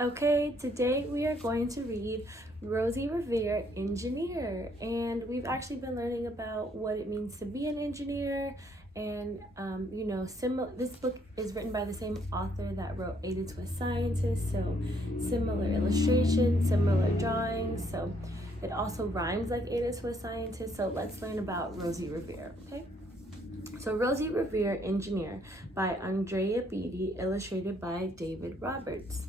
Okay, today we are going to read Rosie Revere Engineer, and we've actually been learning about what it means to be an engineer. And this book is written by the same author that wrote Aided to a Scientist, so similar illustrations, similar drawings. So it also rhymes like Aided to a Scientist. So let's learn about Rosie Revere. Okay. So Rosie Revere Engineer by Andrea Beatty, illustrated by David Roberts.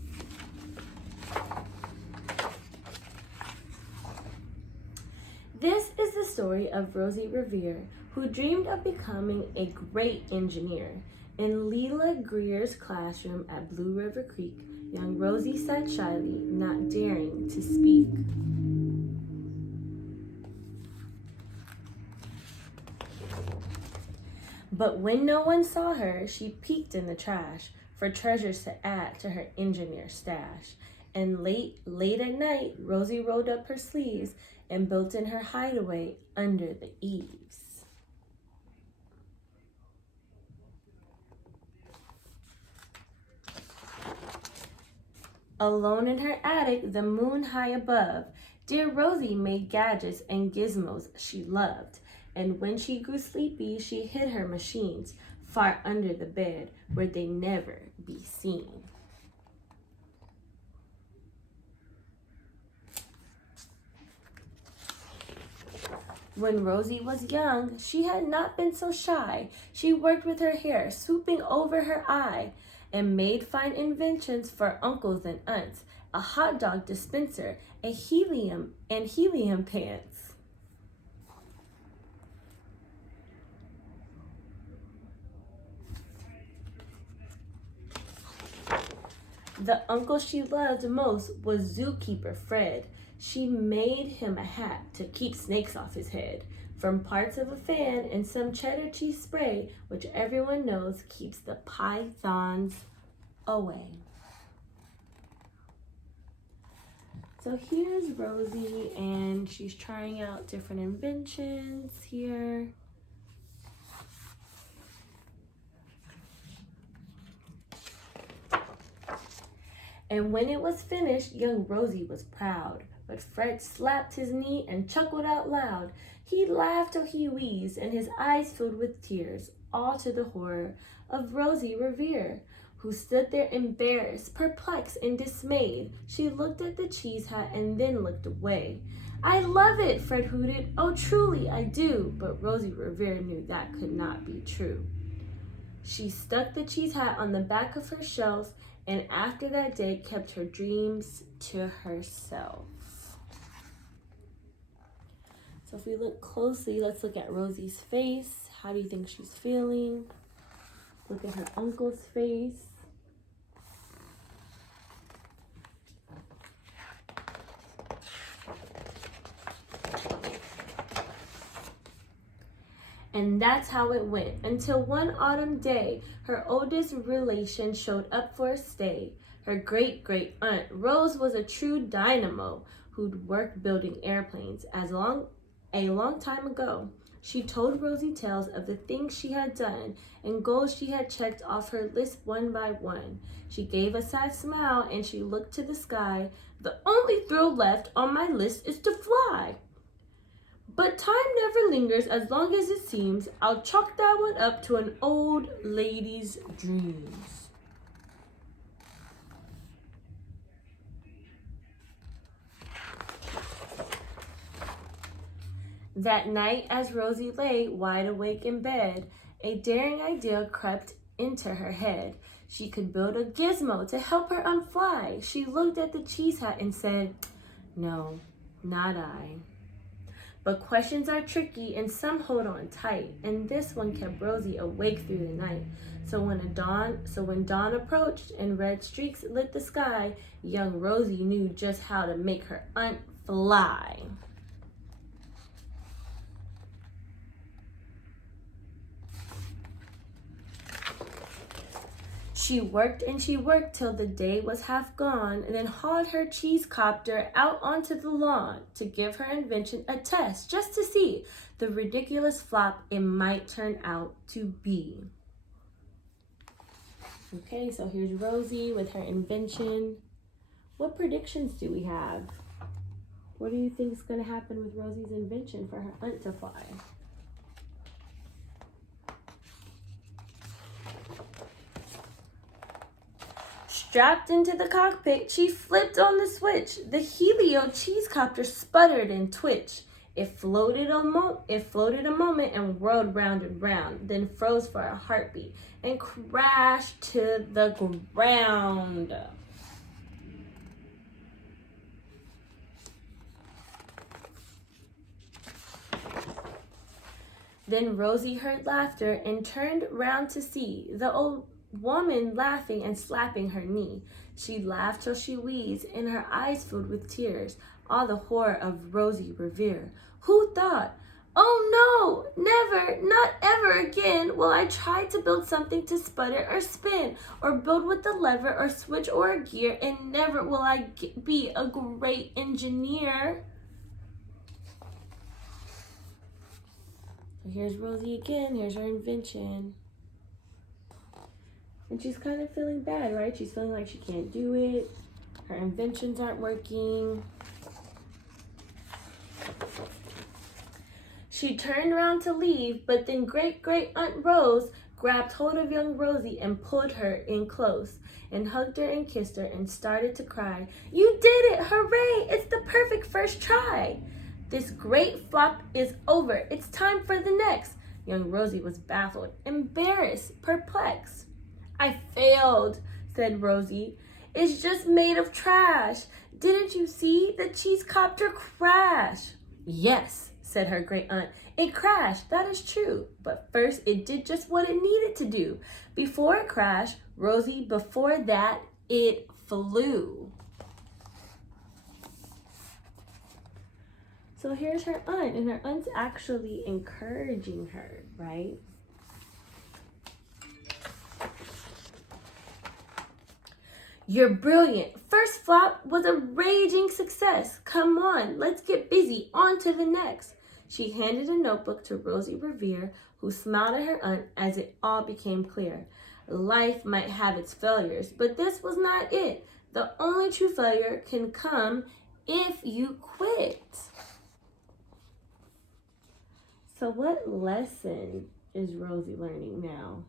This is the story of Rosie Revere, who dreamed of becoming a great engineer. In Leela Greer's classroom at Blue River Creek, young Rosie sat shyly, not daring to speak. But when no one saw her, she peeked in the trash for treasures to add to her engineer stash. And late at night, Rosie rolled up her sleeves and built in her hideaway under the eaves. Alone in her attic, the moon high above, dear Rosie made gadgets and gizmos she loved. And when she grew sleepy, she hid her machines far under the bed where they never be seen. When Rosie was young, she had not been so shy. She worked with her hair, swooping over her eye, and made fine inventions for uncles and aunts, a hot dog dispenser, a helium pants. The uncle she loved most was zookeeper Fred. She made him a hat to keep snakes off his head, from parts of a fan and some cheddar cheese spray, which everyone knows keeps the pythons away. So here's Rosie, and she's trying out different inventions here. And when it was finished, young Rosie was proud. But Fred slapped his knee and chuckled out loud. He laughed till he wheezed, and his eyes filled with tears, all to the horror of Rosie Revere, who stood there embarrassed, perplexed, and dismayed. She looked at the cheese hat and then looked away. I love it, Fred hooted. Oh, truly, I do. But Rosie Revere knew that could not be true. She stuck the cheese hat on the back of her shelf, and after that day kept her dreams to herself. So if we look closely, let's look at Rosie's face. How do you think she's feeling? Look at her uncle's face. And that's how it went, until one autumn day, her oldest relation showed up for a stay. Her great-great-aunt, Rose, was a true dynamo who'd worked building airplanes a long time ago. She told Rosie tales of the things she had done and goals she had checked off her list one by one. She gave a sad smile and she looked to the sky. The only thrill left on my list is to fly. But time never lingers as long as it seems. I'll chalk that one up to an old lady's dreams. That night, as Rosie lay wide awake in bed, a daring idea crept into her head. She could build a gizmo to help her unfly. She looked at the cheese hat and said, no, not I. But questions are tricky and some hold on tight, and this one kept Rosie awake through the night. So when dawn approached and red streaks lit the sky, young Rosie knew just how to make her aunt fly. She worked and she worked till the day was half gone, and then hauled her cheese copter out onto the lawn to give her invention a test, just to see the ridiculous flop it might turn out to be. Okay, so here's Rosie with her invention. What predictions do we have? What do you think is going to happen with Rosie's invention for her aunt to fly? Strapped into the cockpit, she flipped on the switch. The Helio cheesecopter sputtered and twitched. It floated a moment and whirled round and round, then froze for a heartbeat and crashed to the ground. Then Rosie heard laughter and turned round to see the old woman laughing and slapping her knee. She laughed till she wheezed, and her eyes filled with tears, all the horror of Rosie Revere. Who thought, "Oh no, never, not ever again will I try to build something to sputter or spin, or build with a lever or switch or a gear, and never will I be a great engineer." So here's Rosie again, here's her invention. And she's kind of feeling bad, right? She's feeling like she can't do it. Her inventions aren't working. She turned around to leave, but then great-great-aunt Rose grabbed hold of young Rosie and pulled her in close and hugged her and kissed her and started to cry. "You did it! Hooray! It's the perfect first try! This great flop is over. It's time for the next." Young Rosie was baffled, embarrassed, perplexed. "I failed," said Rosie. "It's just made of trash. Didn't you see the cheesecopter crash?" "Yes," said her great aunt. "It crashed, that is true. But first it did just what it needed to do. Before it crashed, Rosie, before that, it flew." So here's her aunt, and her aunt's actually encouraging her, right? "You're brilliant. First flop was a raging success. Come on, let's get busy. On to the next." She handed a notebook to Rosie Revere, who smiled at her aunt as it all became clear. Life might have its failures, but this was not it. The only true failure can come if you quit. So what lesson is Rosie learning now?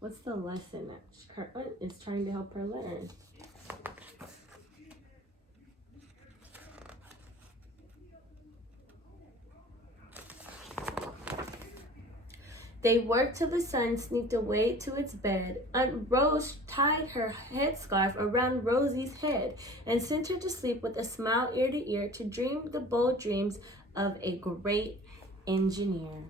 What's the lesson that her aunt is trying to help her learn? They worked till the sun sneaked away to its bed. Aunt Rose tied her headscarf around Rosie's head and sent her to sleep with a smile ear to ear to dream the bold dreams of a great engineer.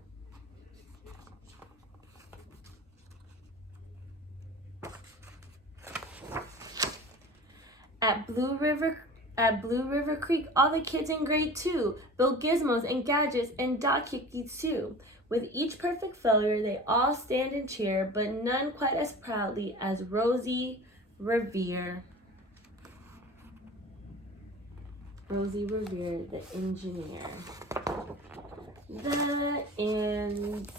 At Blue River Creek, all the kids in grade 2 built gizmos and gadgets and doohickeys too. With each perfect failure, they all stand and cheer, but none quite as proudly as Rosie Revere. Rosie Revere, the engineer. The end.